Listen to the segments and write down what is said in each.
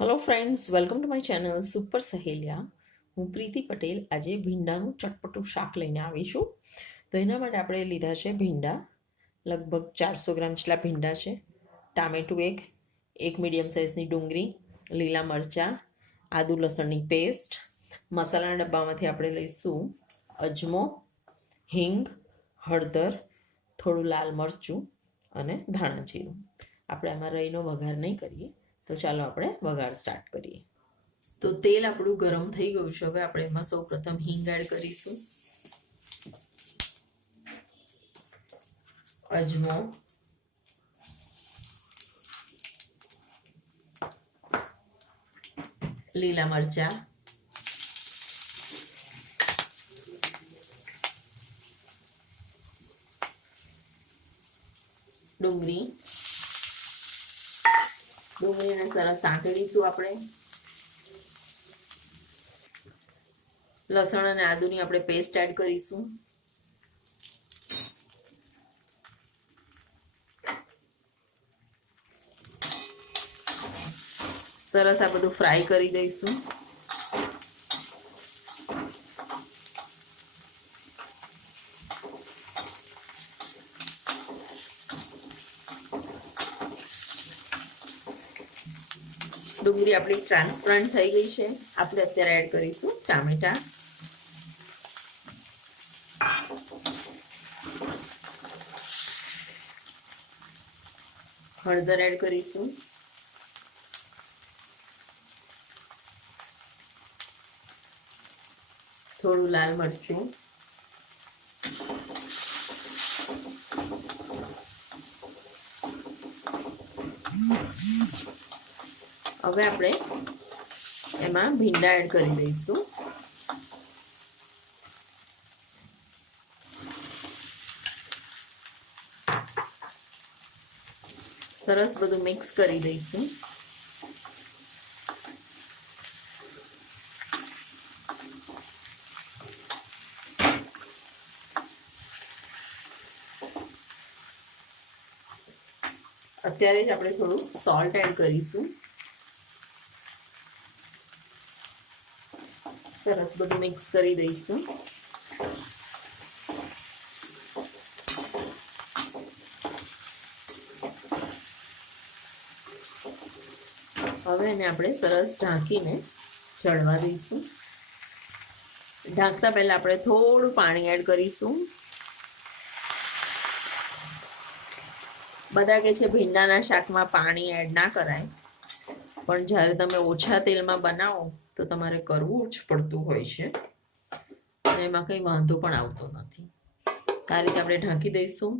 Hello friends, welcome to my channel super સહેલિયા. હું પ્રીતિ પટેલ આજે ભીંડાનું ચટપટું શાક લઈને આવી છું. તો એના માટે આપણે લીધા છે ભીંડા, લગભગ 400 ગ્રામ જેટલા ભીંડા છે, ટામેટું એક મીડિયમ સાઇઝની ડુંગળી, લીલા મરચાં, આદુ લસણની પેસ્ટ. મસાલાના ડબ્બામાંથી આપણે લઈશું અજમો, હિંગ, હળદર, થોડું લાલ મરચું અને ધાણા જીરું. આપણે આમાં રઈનો વઘાર નહીં કરીએ, તો ચાલો આપણે વઘાર સ્ટાર્ટ કરીએ. તો તેલ આપણું ગરમ થઈ ગયું છે. હવે આપણે એમાં સૌ પ્રથમ હિંગ એડ કરીશું, અજમો, લીલા મરચા, ડુંગળીને સરસ સાંતળીશું. આપણે લસણ અને આદુની આપણે પેસ્ટ એડ કરીશું. સરસ આ બધું ફ્રાય કરી દઈશું. ડુંગળી આપણી ટ્રાન્સપરન્ટ થઈ ગઈ છે. આપણે અત્યારે એડ કરીશું ટામેટા, હળદર એડ કરીશું, થોડું લાલ મરચું, હવે આપણે એમાં ભીંડા એડ કરી દઈશું. સરસ બધું મિક્સ કરી દઈશું. અત્યારે જ આપણે થોડું સોલ્ટ એડ કરીશું. સરસ બધું મિક્સ કરી દઈશું. હવે એને આપણે સરસ ઢાંકીને ચડવા દઈશું. ઢાંકતા પહેલા આપણે થોડું પાણી એડ કરીશું. બધા કહે છે ભીંડાના શાકમાં પાણી એડ ના કરાય, પણ જ્યારે તમે ઓછા તેલમાં બનાવો તો તમારે કરવું જ પડતું હોય છે, અને એમાં કંઈ વાંધો પણ આવતો નથી. આ રીતે આપણે ઢાંકી દઈશું.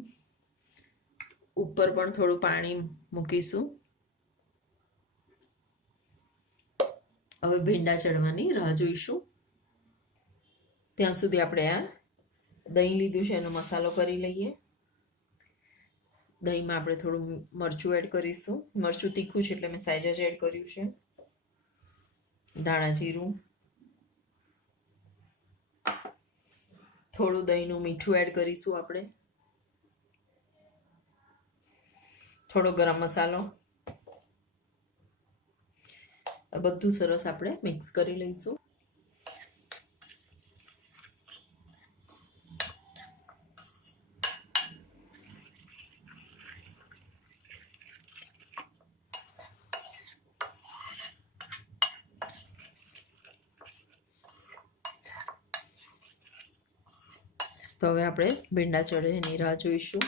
ઉપર પણ થોડું પાણી મૂકીશું. હવે ભીંડા ચડવાની રાહ જોઈશું. ત્યાં સુધી આપણે આ દહીં લીધું છે એનો મસાલો કરી લઈએ. દહીંમાં આપણે થોડું મરચું એડ કરીશું. મરચું તીખું છે એટલે મેં સહેજ જ એડ કર્યું છે. ધાણા જીરું, થોડું દહીંનું મીઠું એડ કરીશું. આપણે થોડો ગરમ મસાલો, બધું સરસ આપણે મિક્સ કરી લઈશું. તો હવે આપણે ભીંડા ચડે એની રાહ જોઈશું.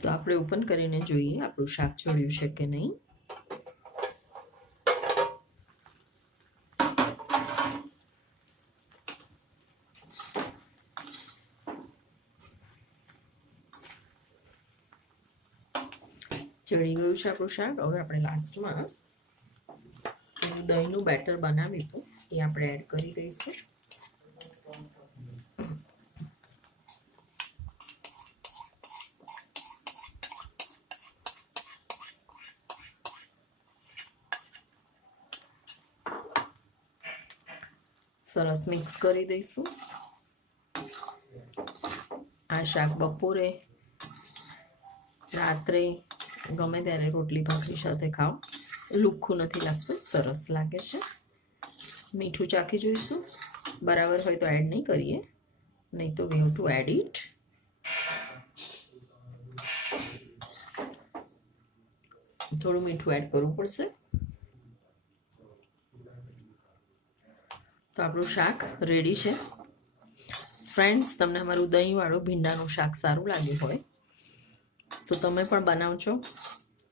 તો આપણે ઓપન કરીને જોઈએ આપણું શાક ચડ્યું છે કે નહીં. ચડી ગયું છે આપણું શાક. હવે આપણે લાસ્ટમાં દહીંનું બેટર બનાવ્યું હતું એ આપણે એડ કરી દઈશું. સરસ મિક્સ કરી દઈશું. આ શાક બપોરે રાત્રે ગમે ત્યારે રોટલી ભાખરી સાથે ખાઓ, લુખ્ખું નથી લાગતું, સરસ લાગે છે. મીઠું ચાખી જોઈશું, બરાબર હોય તો એડ નહીં કરીએ, નહીં તો we have to add it. થોડું મીઠું એડ કરવું પડશે. તો આપણું શાક રેડી છે. ફ્રેન્ડ્સ, તમને અમારું દહીંવાળું ભીંડાનું શાક સારું લાગ્યું હોય તો તમે પણ બનાવજો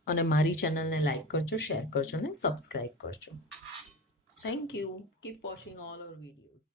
અને મારી ચેનલને લાઈક કરજો, શેર કરજો ને સબસ્ક્રાઈબ કરજો. Thank you. Keep watching all our videos.